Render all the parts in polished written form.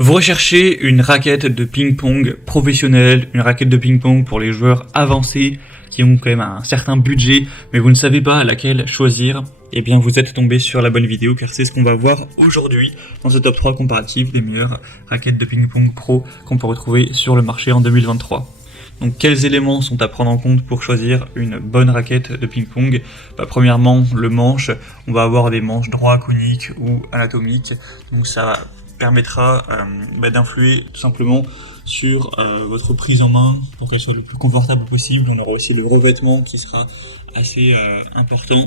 Vous recherchez une raquette de ping-pong professionnelle, une raquette de ping-pong pour les joueurs avancés qui ont quand même un certain budget, mais vous ne savez pas laquelle choisir. Eh bien, vous êtes tombé sur la bonne vidéo car c'est ce qu'on va voir aujourd'hui dans ce top 3 comparatif des meilleures raquettes de ping-pong pro qu'on peut retrouver sur le marché en 2023. Donc, quels éléments sont à prendre en compte pour choisir une bonne raquette de ping-pong ? Premièrement, le manche. On va avoir des manches droits, coniques ou anatomiques. Donc, ça permettra d'influer tout simplement sur votre prise en main pour qu'elle soit le plus confortable possible. On aura aussi le revêtement qui sera assez important.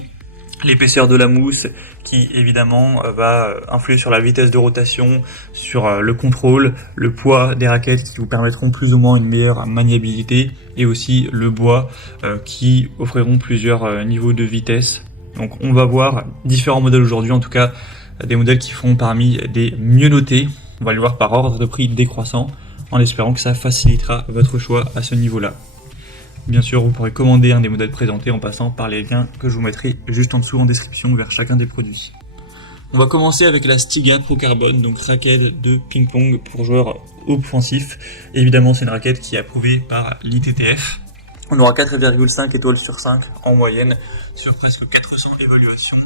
L'épaisseur de la mousse qui évidemment va influer sur la vitesse de rotation, sur le contrôle, le poids des raquettes qui vous permettront plus ou moins une meilleure maniabilité et aussi le bois qui offriront plusieurs niveaux de vitesse. Donc on va voir différents modèles aujourd'hui, en tout cas des modèles qui feront parmi des mieux notés. On va les voir par ordre de prix décroissant en espérant que ça facilitera votre choix à ce niveau-là. Bien sûr, vous pourrez commander un des modèles présentés en passant par les liens que je vous mettrai juste en dessous en description vers chacun des produits. On va commencer avec la Stiga Pro Carbone, donc raquette de ping-pong pour joueurs offensifs. Évidemment, c'est une raquette qui est approuvée par l'ITTF. On aura 4,5 étoiles sur 5 en moyenne sur presque 400 évaluations.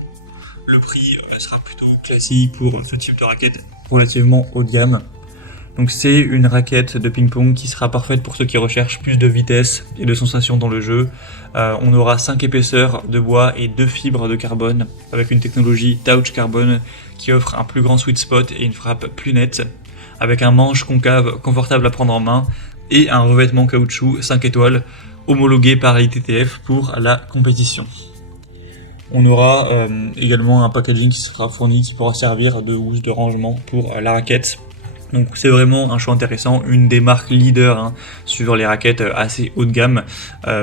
Le prix sera plutôt classique pour ce type de raquette relativement haut de gamme. Donc c'est une raquette de ping-pong qui sera parfaite pour ceux qui recherchent plus de vitesse et de sensations dans le jeu. On aura 5 épaisseurs de bois et 2 fibres de carbone avec une technologie Touch Carbone qui offre un plus grand sweet spot et une frappe plus nette, avec un manche concave confortable à prendre en main et un revêtement caoutchouc 5 étoiles homologué par l'ITTF pour la compétition. On aura également un packaging qui sera fourni qui pourra servir de housse de rangement pour la raquette. Donc c'est vraiment un choix intéressant, une des marques leaders sur les raquettes assez haut de gamme,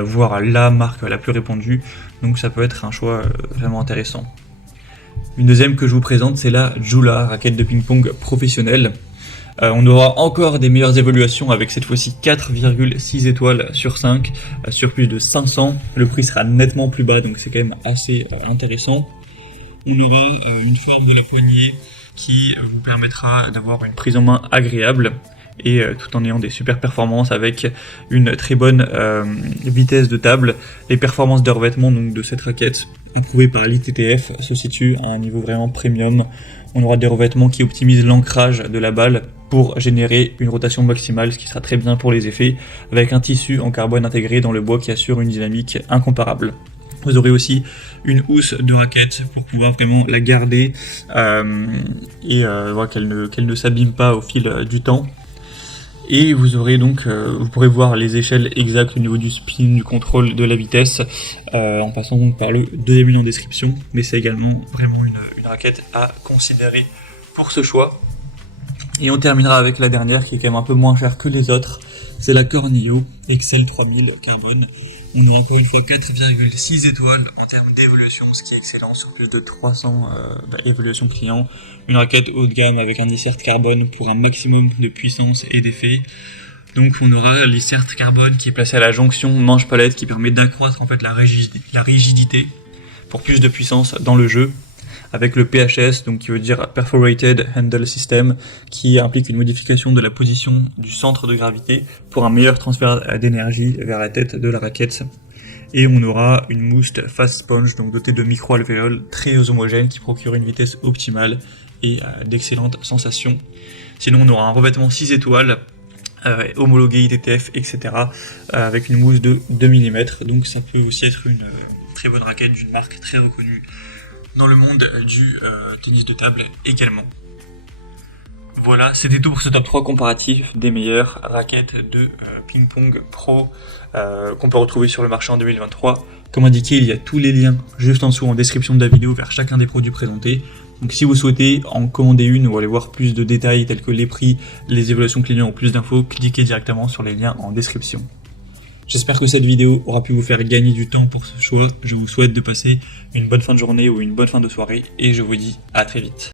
voire la marque la plus répandue, donc ça peut être un choix vraiment intéressant. Une deuxième que je vous présente, c'est la Joula, raquette de ping-pong professionnelle. On aura encore des meilleures évaluations avec cette fois-ci 4,6 étoiles sur 5, sur plus de 500. Le prix sera nettement plus bas, donc c'est quand même assez intéressant. On aura une forme de la poignée qui vous permettra d'avoir une prise en main agréable et tout en ayant des super performances avec une très bonne vitesse de table. Les performances de revêtement donc, de cette raquette approuvée par l'ITTF se situent à un niveau vraiment premium. On aura des revêtements qui optimisent l'ancrage de la balle pour générer une rotation maximale, ce qui sera très bien pour les effets, avec un tissu en carbone intégré dans le bois qui assure une dynamique incomparable. Vous aurez aussi une housse de raquette pour pouvoir vraiment la garder et voir qu'elle ne s'abîme pas au fil du temps. Et vous aurez donc, vous pourrez voir les échelles exactes au niveau du spin, du contrôle de la vitesse, en passant donc par le deuxième lien en description. Mais c'est également vraiment une raquette à considérer pour ce choix. Et on terminera avec la dernière qui est quand même un peu moins chère que les autres. C'est la Cornillo Excel 3000 Carbone. On a encore une fois 4,6 étoiles en termes d'évaluation, ce qui est excellent, sur plus de 300 évaluations clients. Une raquette haut de gamme avec un insert carbone pour un maximum de puissance et d'effet. Donc on aura l'insert carbone qui est placé à la jonction manche-palette qui permet d'accroître en fait la rigidité pour plus de puissance dans le jeu. Avec le PHS, donc qui veut dire Perforated Handle System, qui implique une modification de la position du centre de gravité pour un meilleur transfert d'énergie vers la tête de la raquette. Et on aura une mousse Fast Sponge, donc dotée de micro-alvéoles très homogènes qui procurent une vitesse optimale et d'excellentes sensations. Sinon on aura un revêtement 6 étoiles, homologué ITTF, etc. Avec une mousse de 2 mm, donc ça peut aussi être une très bonne raquette d'une marque très reconnue dans le monde du tennis de table également. Voilà, c'était tout pour ce top 3 comparatif des meilleures raquettes de ping-pong pro qu'on peut retrouver sur le marché en 2023. Comme indiqué, il y a tous les liens juste en dessous en description de la vidéo vers chacun des produits présentés. Donc si vous souhaitez en commander une ou aller voir plus de détails tels que les prix, les évaluations clients ou plus d'infos, cliquez directement sur les liens en description. J'espère que cette vidéo aura pu vous faire gagner du temps pour ce choix. Je vous souhaite de passer une bonne fin de journée ou une bonne fin de soirée et je vous dis à très vite.